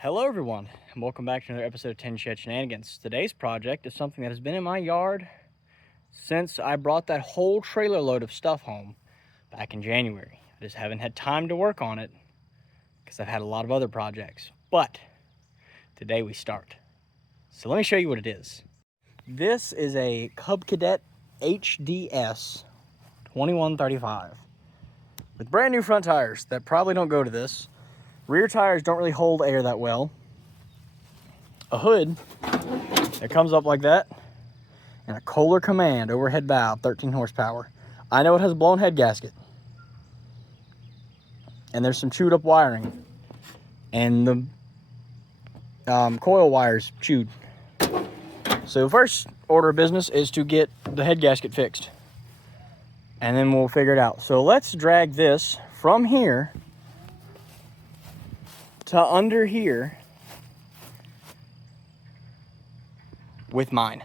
Hello everyone, and welcome back to another episode of 10 Shed Shenanigans. Today's project is something that has been in my yard since I brought that whole trailer load of stuff home back in January. I just haven't had time to work on it because I've had a lot of other projects. But today we start. So let me show you what it is. This is a Cub Cadet HDS 2135 with brand new front tires that probably don't go to this. Rear tires don't really hold air that well. A hood that comes up like that, and a Kohler Command overhead valve, 13 horsepower. I know it has a blown head gasket, and there's some chewed up wiring, and the coil wires chewed. So first order of business is to get the head gasket fixed, and then we'll figure it out. So let's drag this from here to under here with mine.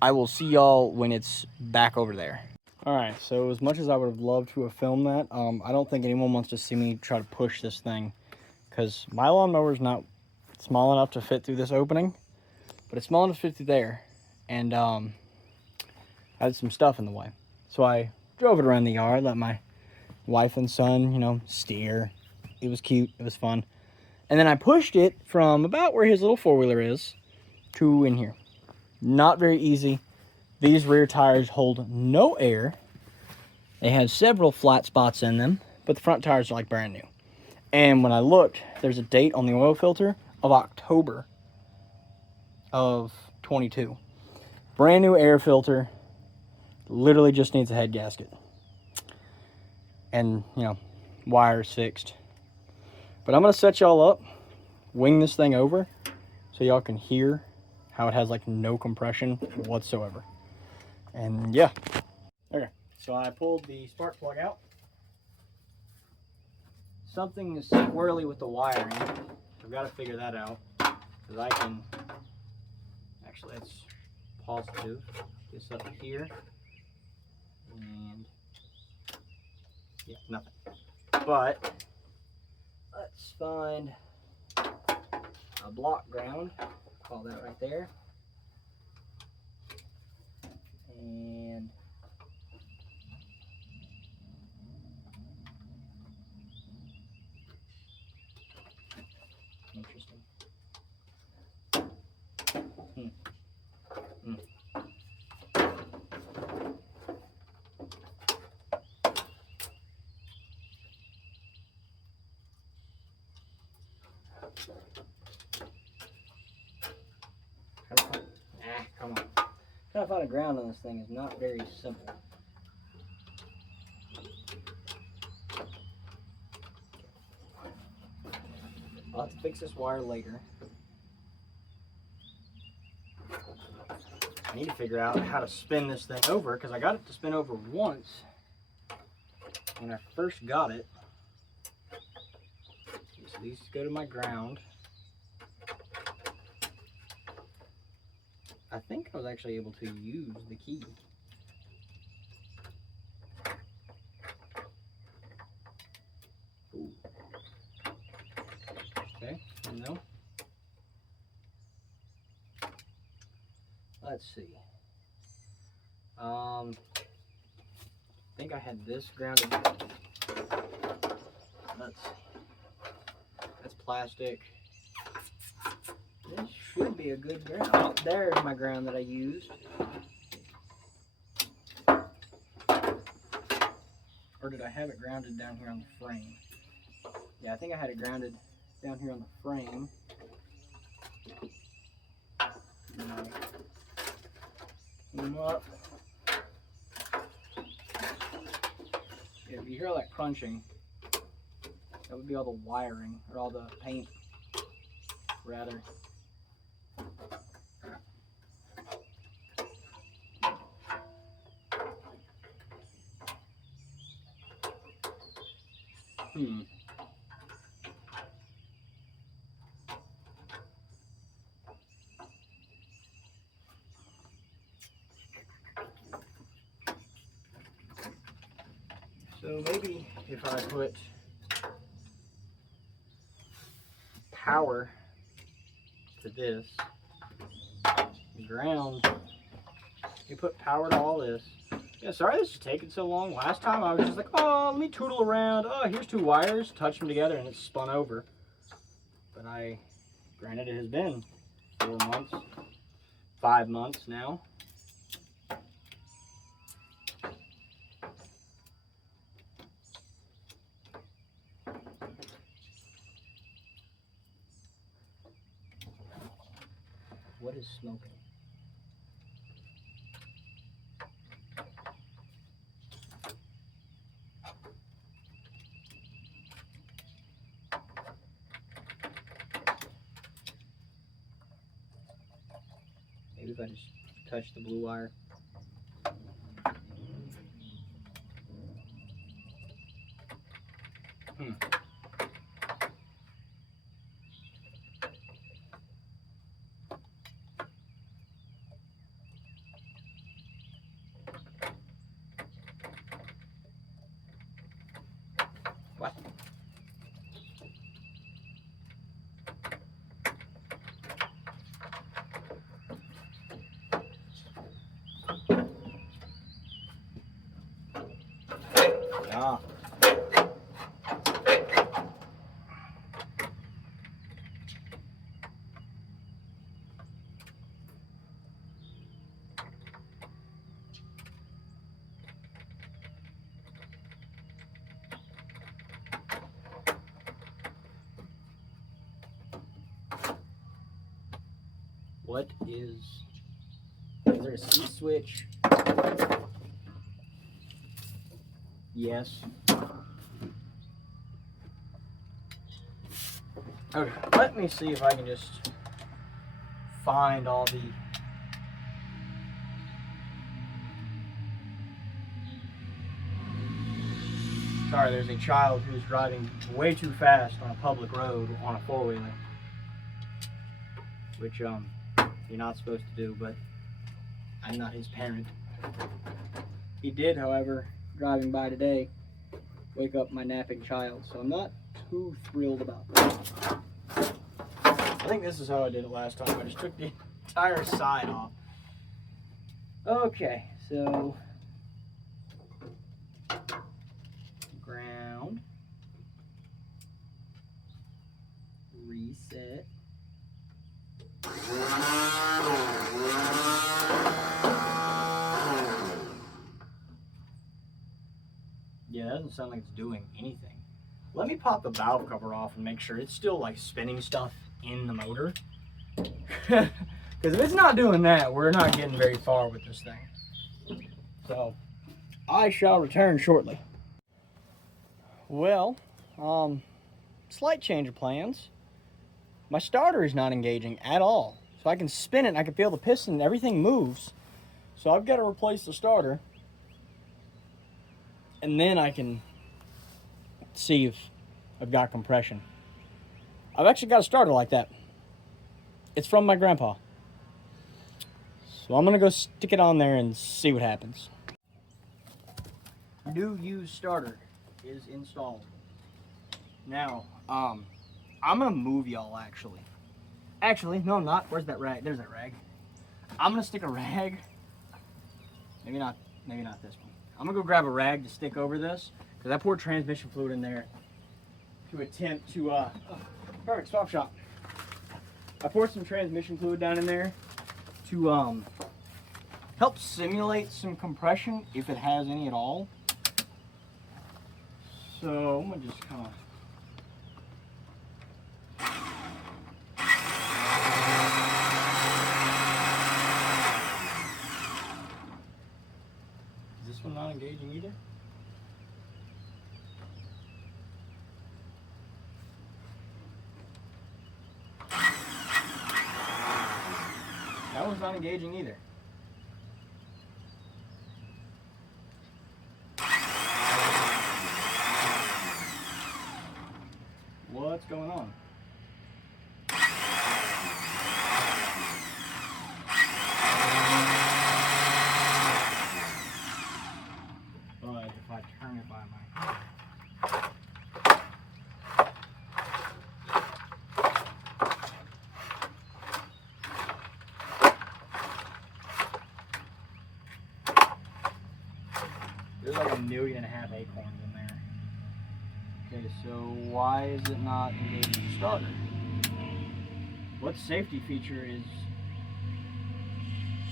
I will see y'all when it's back over there. All right, so as much as I would have loved to have filmed that, I don't think anyone wants to see me try to push this thing because my lawnmower is not small enough to fit through this opening, but it's small enough to fit through there, and I had some stuff in the way. So I drove it around the yard, let my wife and son, steer. It was cute, it was fun. And then I pushed it from about where his little four-wheeler is to in here. Not very easy. These rear tires hold no air. They have several flat spots in them, but the front tires are like brand new. And when I looked, there's a date on the oil filter of October of 22. Brand new air filter. Literally just needs a head gasket. And, wires fixed. But I'm going to set y'all up, wing this thing over, so y'all can hear how it has like no compression whatsoever. And yeah. Okay, so I pulled the spark plug out. Something is squirrely with the wiring. I've got to figure that out. Because I can, actually it's positive. This up here. And yeah, nothing. But let's find a block ground. Call that right there. And interesting. Come on. Trying to find a ground on this thing is not very simple. I'll have to fix this wire later. I need to figure out how to spin this thing over because I got it to spin over once when I first got it. So these go to my ground. I think I was actually able to use the key. Ooh. Okay, no. Let's see. I think I had this grounded. Let's see. That's plastic. This should be a good ground. Oh, there's my ground that I used. Or did I have it grounded down here on the frame? Yeah, I think I had it grounded down here on the frame. Them up. If you hear all that crunching, that would be all the wiring, or all the paint, rather. So maybe if I put power to this. Ground. You put power to all this. Yeah, sorry this is taking so long. Last time I was just like, oh, let me tootle around. Oh, here's two wires. Touch them together and it's spun over. But granted it has been 4 months, 5 months now. What is smoking? Maybe if I just touch the blue wire. What? Ah. What is there a C switch? Yes. Okay, let me see if I can just find all the Sorry, there's a child who's driving way too fast on a public road on a four-wheeler, which you're not supposed to do, but I'm not his parent. He did, however, driving by today, wake up my napping child, so I'm not too thrilled about that. I think this is how I did it last time. I just took the entire side off. Okay, so ground, reset. Yeah, that doesn't sound like it's doing anything. Let me pop the valve cover off and make sure it's still like spinning stuff in the motor. Because if it's not doing that, we're not getting very far with this thing. So, I shall return shortly. Well, slight change of plans. My starter is not engaging at all. So I can spin it and I can feel the piston and everything moves. So I've got to replace the starter. And then I can see if I've got compression. I've actually got a starter like that. It's from my grandpa. So I'm gonna go stick it on there and see what happens. New used starter is installed. Now, I'm gonna move y'all actually. Actually, no I'm not. Where's that rag? There's that rag. I'm gonna stick a rag. Maybe not this one. I'm gonna go grab a rag to stick over this because I poured transmission fluid in there to attempt to perfect stop shop. I poured some transmission fluid down in there to help simulate some compression if it has any at all. So I'm gonna just kind of Is this one not engaging either? That one's not engaging either. What's going on? But if I turn it by my horns in there. Okay, so why is it not engaging the starter? What safety feature is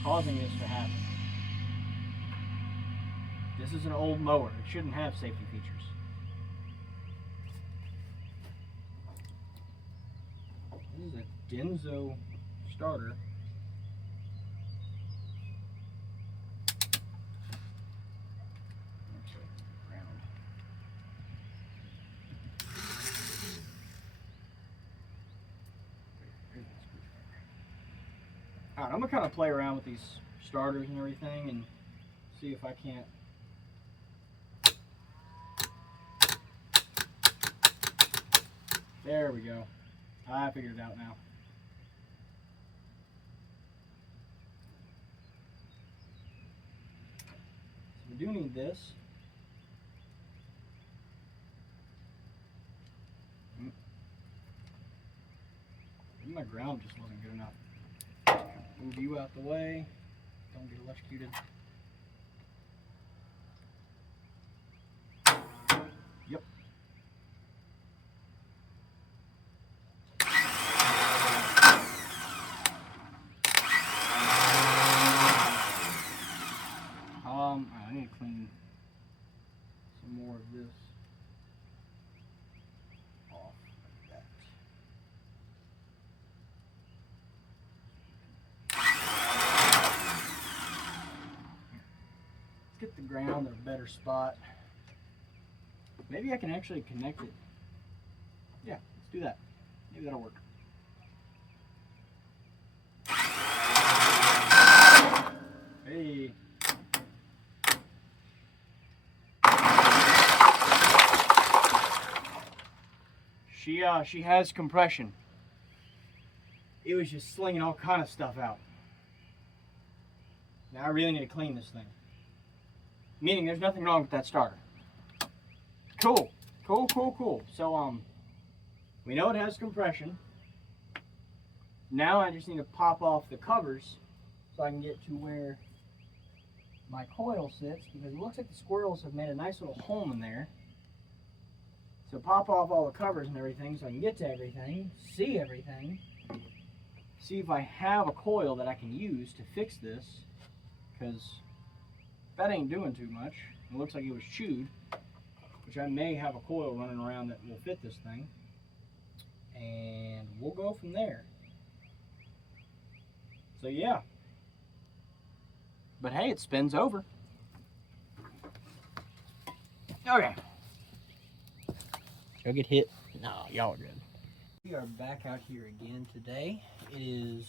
causing this to happen? This is an old mower. It shouldn't have safety features. This is a Denso starter. Alright, I'm going to kind of play around with these starters and everything and see if I can't. There we go. I figured it out now. So we do need this. Maybe my ground just wasn't good enough. Move you out the way. Don't get electrocuted. Yep. I need to clean some more of this off like that. Let's get the ground in a better spot. Maybe I can actually connect it. Yeah, let's do that. Maybe that'll work. Hey. She has compression. It was just slinging all kind of stuff out. Now I really need to clean this thing. Meaning there's nothing wrong with that starter. Cool. Cool. So we know it has compression. Now I just need to pop off the covers so I can get to where my coil sits, because it looks like the squirrels have made a nice little home in there. So pop off all the covers and everything so I can get to everything, see everything, see if I have a coil that I can use to fix this, because that ain't doing too much. It looks like it was chewed, which I may have a coil running around that will fit this thing, and we'll go from there. So yeah. But hey, it spins over. Okay. Go get hit. No, y'all are good. We are back out here again today. It is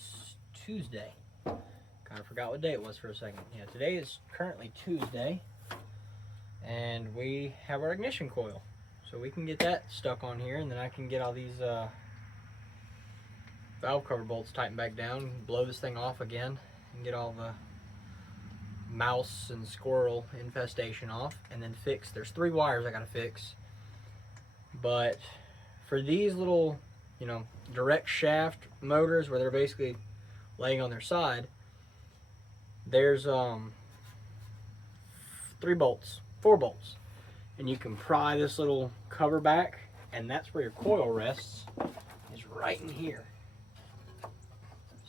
Tuesday. Kind of forgot what day it was for a second. Yeah, today is currently Tuesday. And we have our ignition coil. So we can get that stuck on here, and then I can get all these valve cover bolts tightened back down, blow this thing off again, and get all the mouse and squirrel infestation off, and then fix. There's 3 wires I gotta fix. But for these little, direct shaft motors where they're basically laying on their side, there's 4 bolts, and you can pry this little cover back, and that's where your coil rests, is right in here.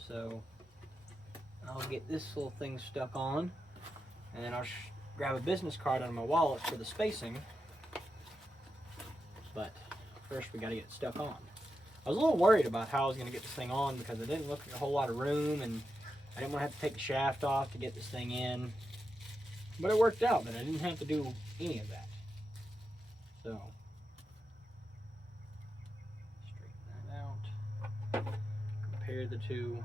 So I'll get this little thing stuck on, and then I'll grab a business card out of my wallet for the spacing. But first we got to get it stuck on. I was a little worried about how I was going to get this thing on, because it didn't look like a whole lot of room, and I didn't want to have to take the shaft off to get this thing in. But it worked out that I didn't have to do any of that. So straighten that out. Compare the two.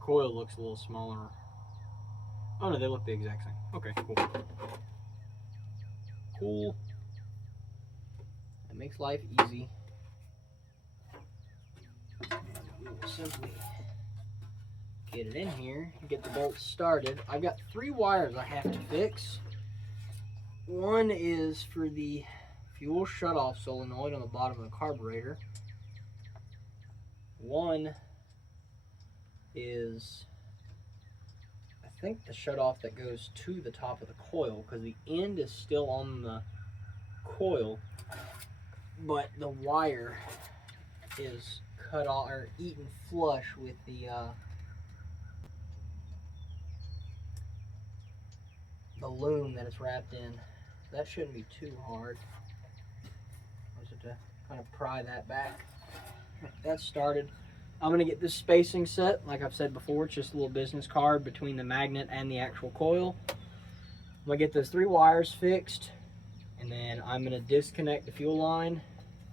Coil looks a little smaller. Oh no, they look the exact same. Okay, cool. That makes life easy. We will simply get it in here and get the bolts started. I've got 3 wires I have to fix. One is for the fuel shutoff solenoid on the bottom of the carburetor. One is, I think the shutoff that goes to the top of the coil, because the end is still on the coil, but the wire is cut off or eaten flush with the loom that it's wrapped in. So that shouldn't be too hard. I just have to kind of pry that back. That's started. I'm gonna get this spacing set. Like I've said before, it's just a little business card between the magnet and the actual coil. I'm gonna get those 3 wires fixed, and then I'm gonna disconnect the fuel line,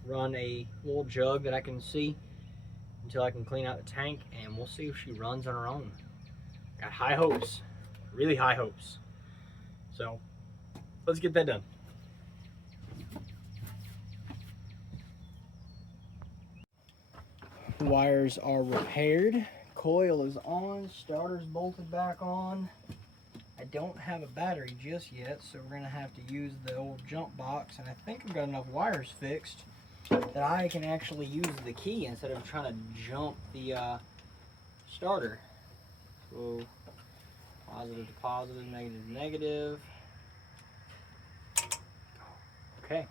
run a little jug that I can see until I can clean out the tank, and we'll see if she runs on her own. Got high hopes, really high hopes. So let's get that done. Wires are repaired, coil is on, starter's bolted back on. I don't have a battery just yet, so we're gonna have to use the old jump box, and I think I've got enough wires fixed that I can actually use the key instead of trying to jump the starter. So positive to positive, negative to negative. Okay.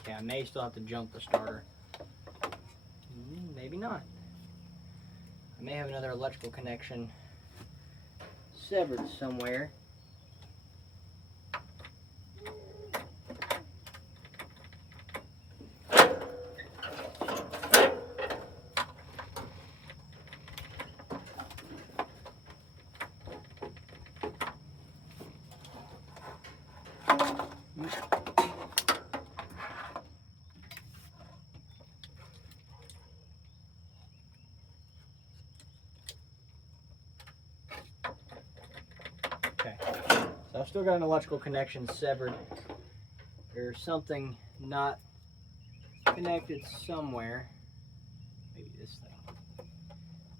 Okay, I may still have to jump the starter. Maybe not. I may have another electrical connection severed somewhere. Okay, so I've still got an electrical connection severed. There's something not connected somewhere. Maybe this thing.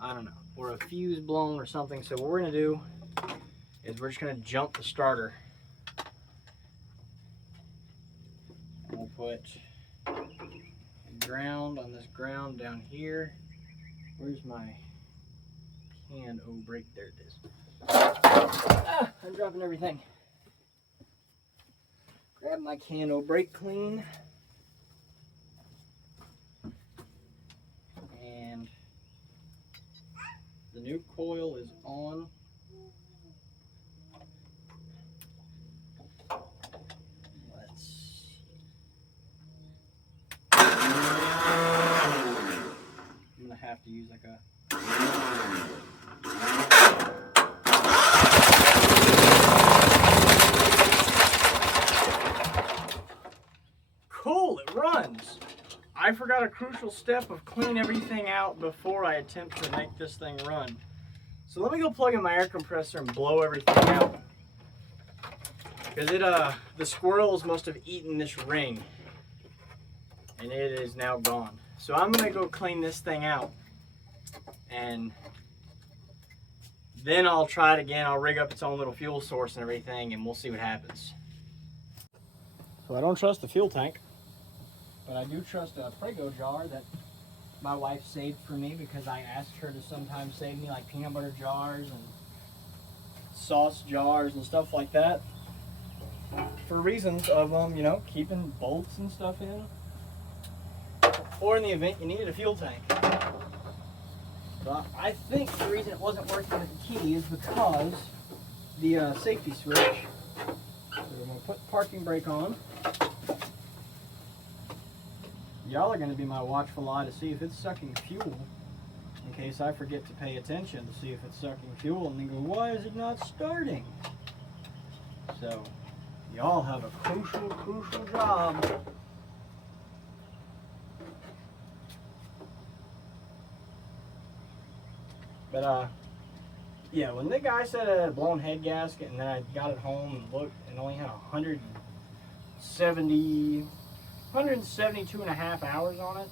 I don't know. Or a fuse blown or something. So what we're going to do is we're just going to jump the starter. And we'll put ground on this ground down here. Where's my can? Oh, brake. There it is. Ah, I'm dropping everything. Grab my can brake clean. And the new coil is on. Let's see. I'm gonna have to use like a cool, it runs. I forgot a crucial step of clean everything out before I attempt to make this thing run. So let me go plug in my air compressor and blow everything out. Because the squirrels must have eaten this ring. And it is now gone. So I'm gonna go clean this thing out. And then I'll try it again. I'll rig up its own little fuel source and everything, and we'll see what happens. So I don't trust the fuel tank. But I do trust a Prego jar that my wife saved for me because I asked her to sometimes save me like peanut butter jars and sauce jars and stuff like that for reasons of, you know, keeping bolts and stuff in, or in the event you needed a fuel tank. But I think the reason it wasn't working with the key is because the safety switch. So I'm going to put the parking brake on. Y'all are going to be my watchful eye to see if it's sucking fuel, in case I forget to pay attention to see if it's sucking fuel and then go, why is it not starting? So, y'all have a crucial job. But, yeah, when the guy said it had a blown head gasket and then I got it home and looked and only had 172 and a half hours on it.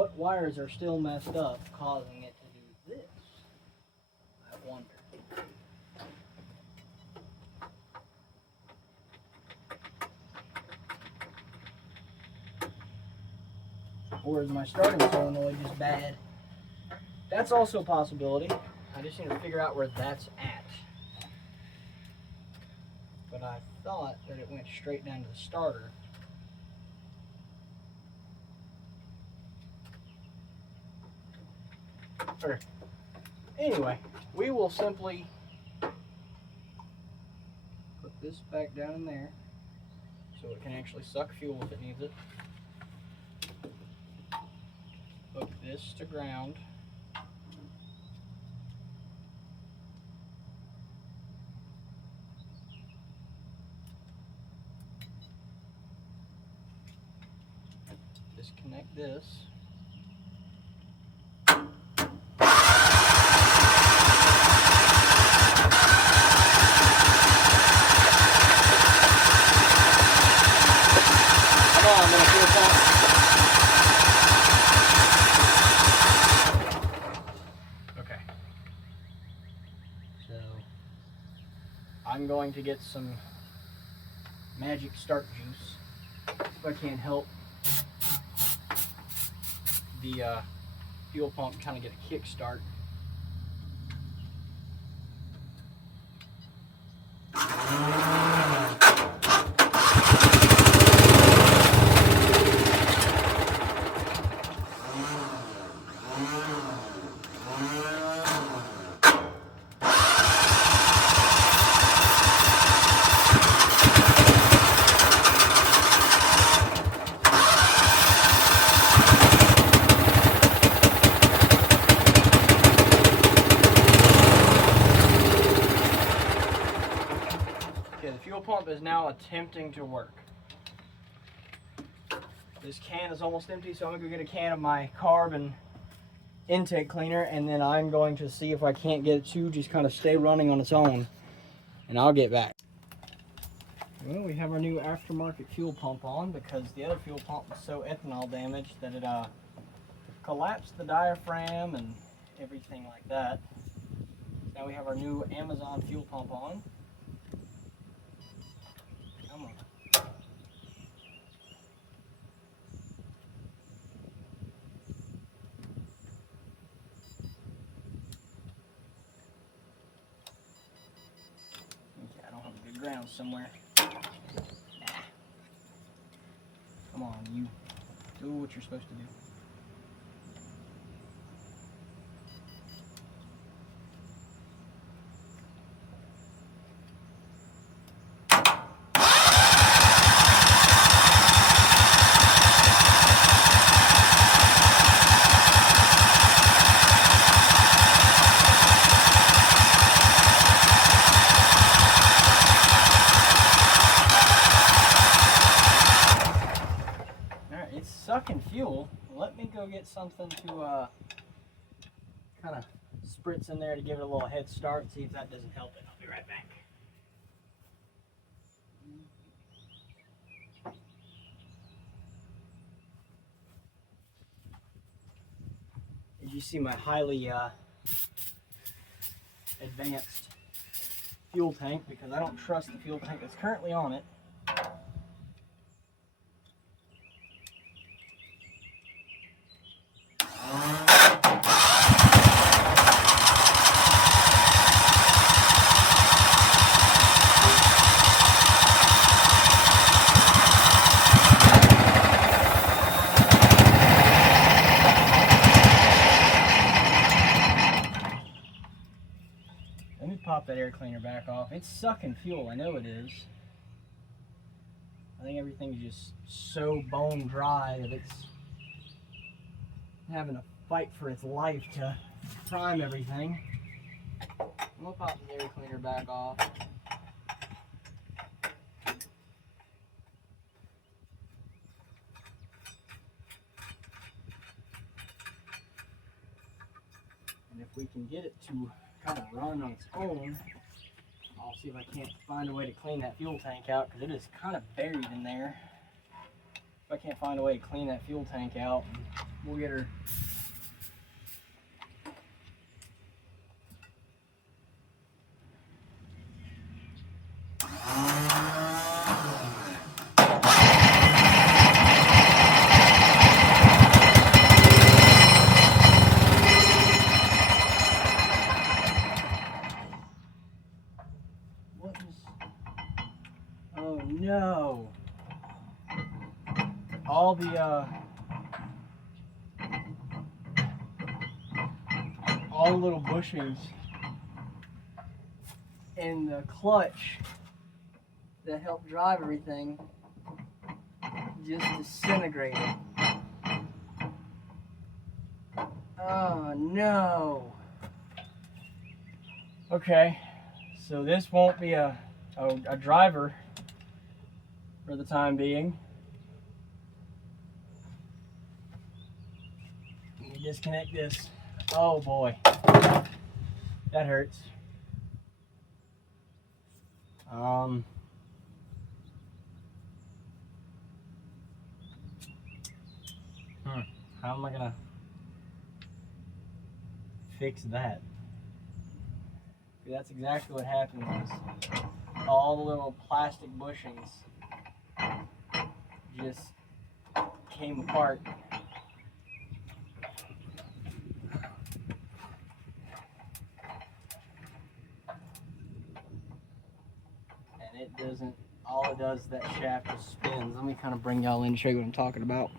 what wires are still messed up causing it to do this? I wonder. Or is my starting solenoid just bad? That's also a possibility. I just need to figure out where that's at. But I thought that it went straight down to the starter. Okay. Anyway, we will simply put this back down in there so it can actually suck fuel if it needs it. Hook this to ground. Disconnect this. I'm going to get some magic start juice if I can't help the fuel pump kind of get a kick start. Pump is now attempting to work. This can is almost empty, so I'm gonna go get a can of my carbon intake cleaner, and then I'm going to see if I can't get it to just kind of stay running on its own, and I'll get back. Well, we have our new aftermarket fuel pump on because the other fuel pump was so ethanol damaged that it collapsed the diaphragm and everything like that. Now we have our new Amazon fuel pump on. Come on. Okay, I don't have a good ground somewhere. Nah. Come on, you. Do what you're supposed to do. Sucking fuel. Let me go get something to kind of spritz in there to give it a little head start and see if that doesn't help it. I'll be right back. As you see, my highly advanced fuel tank, because I don't trust the fuel tank that's currently on it. Pop that air cleaner back off. It's sucking fuel, I know it is. I think everything's just so bone dry that it's having to fight for its life to prime everything. I'm gonna pop the air cleaner back off. And if we can get it to kind of run on its own, I'll see if I can't find a way to clean that fuel tank out, because it is kind of buried in there. If I can't find a way to clean that fuel tank out and We'll get her. What is... Oh no. All the little bushings in the clutch that help drive everything just disintegrated. Oh no. Okay, so this won't be a driver for the time being. Let me disconnect this. Oh boy, that hurts. How am I gonna fix that? That's exactly what happened was all the little plastic bushings just came apart. And it doesn't, all it does is that shaft just spins. Let me kind of bring y'all in to show you what I'm talking about.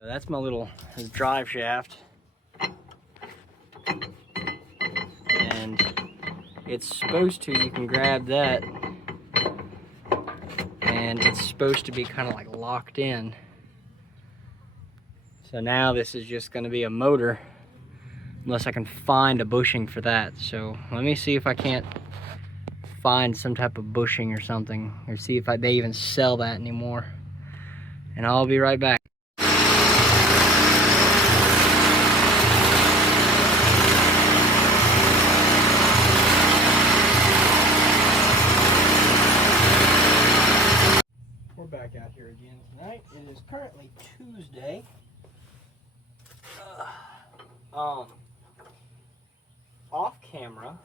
So that's my little drive shaft. And it's supposed to, you can grab that and it's supposed to be kind of like locked in. So now this is just going to be a motor unless I can find a bushing for that. So let me see if I can't find some type of bushing or something, or see if they even sell that anymore. And I'll be right back. We're back out here again tonight. It is currently Tuesday. Off camera,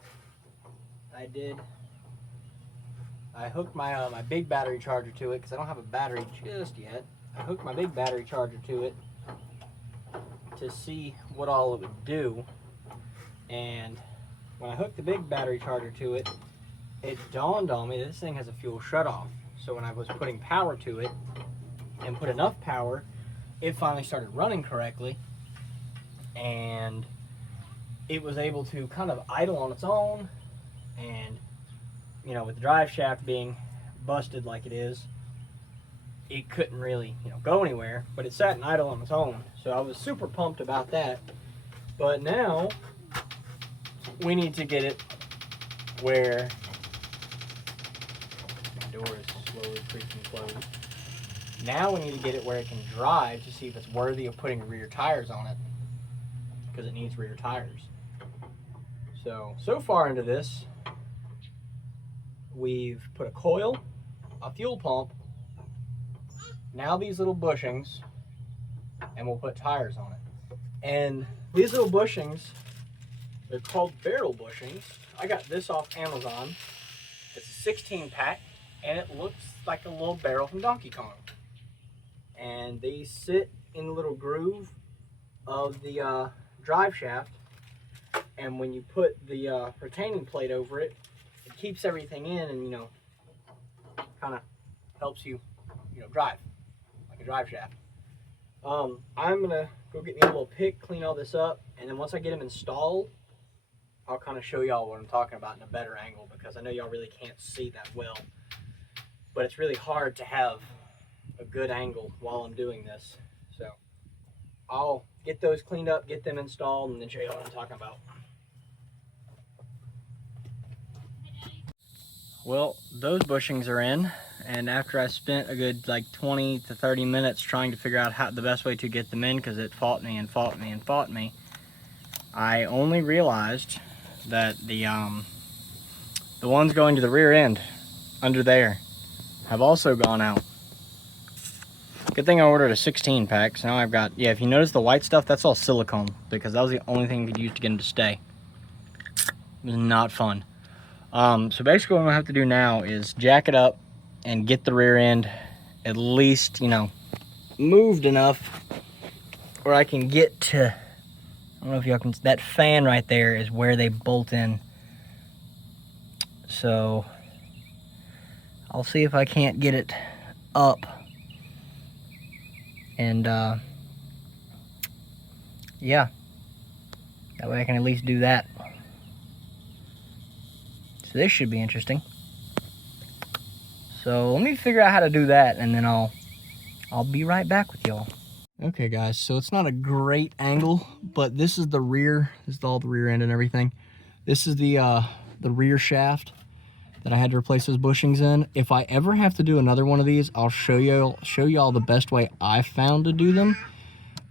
I hooked my my big battery charger to it because I don't have a battery just yet. I hooked my big battery charger to it to see what all it would do. And when I hooked the big battery charger to it, it dawned on me that this thing has a fuel shutoff. So when I was putting power to it and put enough power, it finally started running correctly. And it was able to kind of idle on its own. And you know, with the drive shaft being busted like it is, it couldn't really, you know, go anywhere, but it sat and idle on its own. So I was super pumped about that. But now we need to get it where my door is slowly creaking closed. Now we need to get it where it can drive to see if it's worthy of putting rear tires on it, because it needs rear tires. So far into this, we've put a coil, a fuel pump, now these little bushings, and we'll put tires on it. And these little bushings, they're called barrel bushings. I got this off Amazon. It's a 16 pack, and it looks like a little barrel from Donkey Kong. And they sit in the little groove of the drive shaft, and when you put the retaining plate over it, it keeps everything in and, you know, kind of helps you, you know, drive like a drive shaft. I'm gonna go get me a little pick, clean all this up, and then once I get them installed, I'll kind of show y'all what I'm talking about in a better angle, because I know y'all really can't see that well, but it's really hard to have a good angle while I'm doing this. So I'll get those cleaned up, get them installed, and then show y'all what I'm talking about. Well, those bushings are in, and after I spent a good like 20 to 30 minutes trying to figure out how the best way to get them in, because it fought me and fought me and fought me, I only realized that the ones going to the rear end under there have also gone out. Good thing I ordered a 16 pack, so now I've got, yeah, if you notice the white stuff, that's all silicone, because that was the only thing we could use to get them to stay. It was not fun. So basically what I'm gonna have to do now is jack it up and get the rear end at least, you know, moved enough where I can get to, I don't know if y'all can, that fan right there is where they bolt in. So I'll see if I can't get it up and yeah, that way I can at least do that. So this should be interesting. So let me figure out how to do that, and then I'll be right back with y'all. Okay guys, so it's not a great angle, but this is the rear. This is all the rear end and everything. This is the rear shaft that I had to replace those bushings in. If I ever have to do another one of these, I'll show y'all the best way I found to do them.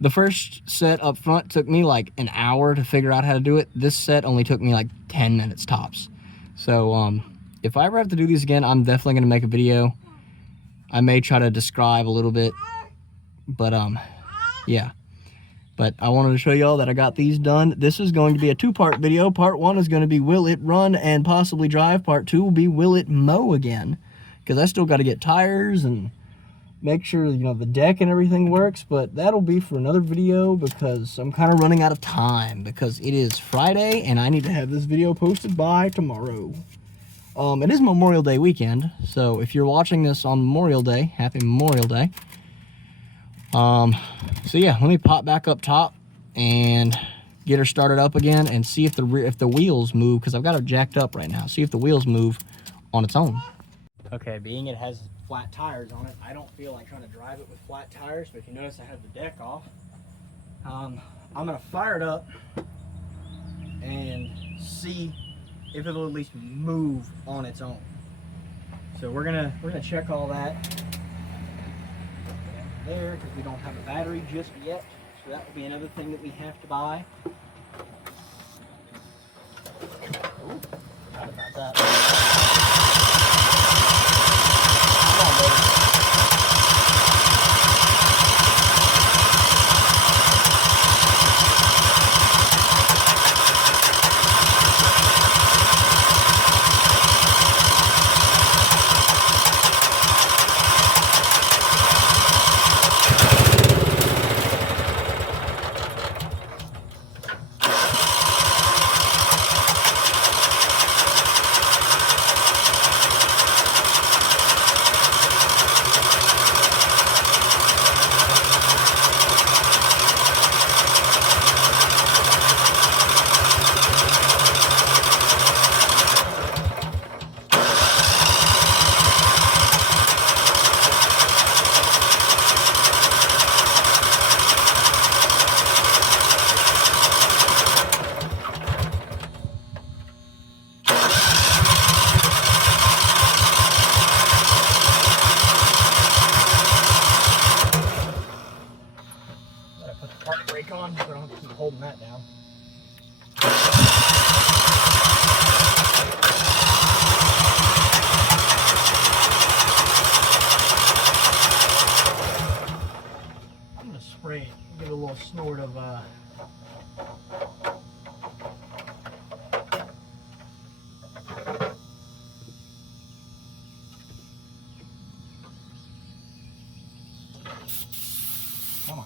The first set up front took me like an hour to figure out how to do it. This set only took me like 10 minutes tops. So if I ever have to do these again, I'm definitely gonna make a video. I may try to describe a little bit, but yeah. But I wanted to show y'all that I got these done. This is going to be a two-part video. Part one is going to be will it run and possibly drive. Part two will be will it mow again, because I still got to get tires and make sure, you know, the deck and everything works. But that'll be for another video, because I'm kind of running out of time, because it is Friday and I need to have this video posted by tomorrow. It is Memorial Day weekend, so if you're watching this on Memorial Day, happy Memorial Day. So yeah, let me pop back up top and get her started up again and see if the wheels move, because I've got it jacked up right now. See if the wheels move on its own. Okay, being it has flat tires on it, I don't feel like trying to drive it with flat tires, but if you notice I have the deck off. I'm gonna fire it up and see if it'll at least move on its own. So we're gonna check all that there, because we don't have a battery just yet, so that will be another thing that we have to buy. Ooh, forgot about that. Come on, baby. On, so I don't have to keep holding that down. I'm gonna spray it, give it a little snort of come on.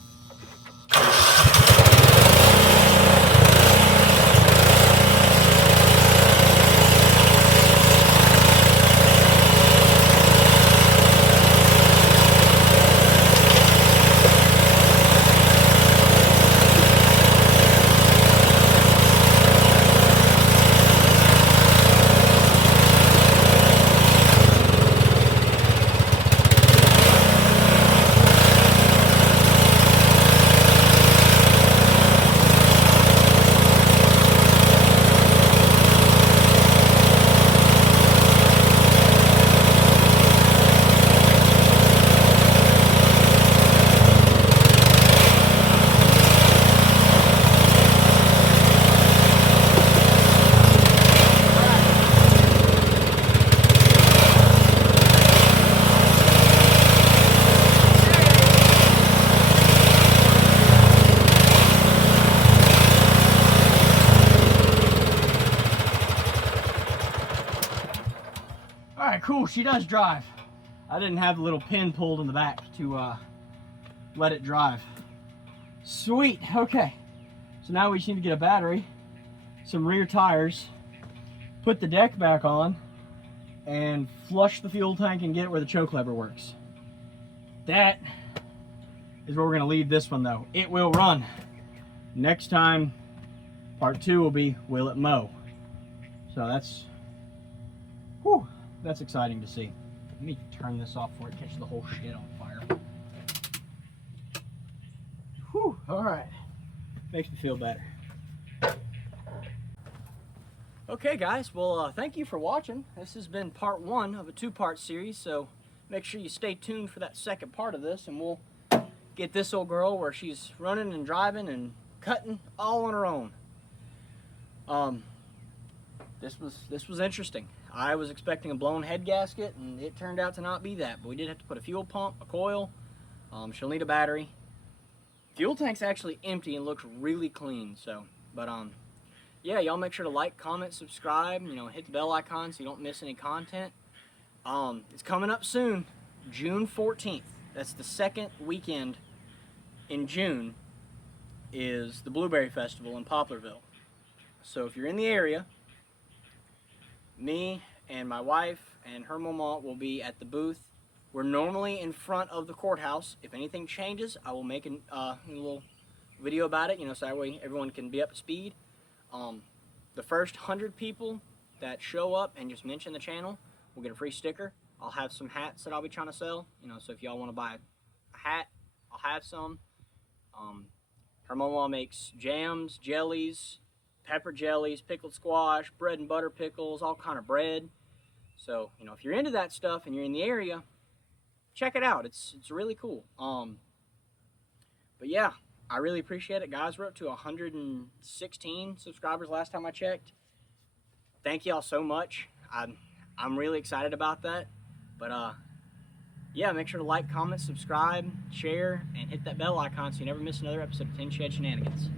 Oh, she does drive. I didn't have the little pin pulled in the back to let it drive. Sweet, okay. So now we just need to get a battery, some rear tires, put the deck back on, and flush the fuel tank and get it where the choke lever works. That is where we're gonna leave this one though. It will run. Next time, part 2 will be, will it mow? So that's, whew, that's exciting to see. Let me turn this off before it catches the whole shit on fire. Whew, all right. Makes me feel better. Okay guys, well thank you for watching. This has been part 1 of a 2-part series, so make sure you stay tuned for that second part of this, and we'll get this old girl where she's running and driving and cutting all on her own. This was interesting. I was expecting a blown head gasket, and it turned out to not be that, but we did have to put a fuel pump, a coil. She'll need a battery. Fuel tank's actually empty and looks really clean, so, but yeah, y'all make sure to like, comment, subscribe, you know, hit the bell icon so you don't miss any content. It's coming up soon, June 14th. That's the second weekend in June is the Blueberry Festival in Poplarville. So if you're in the area, me and my wife and her mama will be at the booth. We're normally in front of the courthouse. If anything changes, I will make a little video about it, you know, so that way everyone can be up to speed. The first 100 people that show up and just mention the channel will get a free sticker. I'll have some hats that I'll be trying to sell, you know, so if y'all want to buy a hat, I'll have some. Her mama makes jams, jellies, pepper jellies, pickled squash, bread and butter pickles, all kind of bread. So, you know, if you're into that stuff and you're in the area, check it out. It's really cool. But yeah, I really appreciate it, guys. We're up to 116 subscribers last time I checked. Thank y'all so much. I'm really excited about that. But yeah, make sure to like, comment, subscribe, share, and hit that bell icon so you never miss another episode of Tin Shed Shenanigans.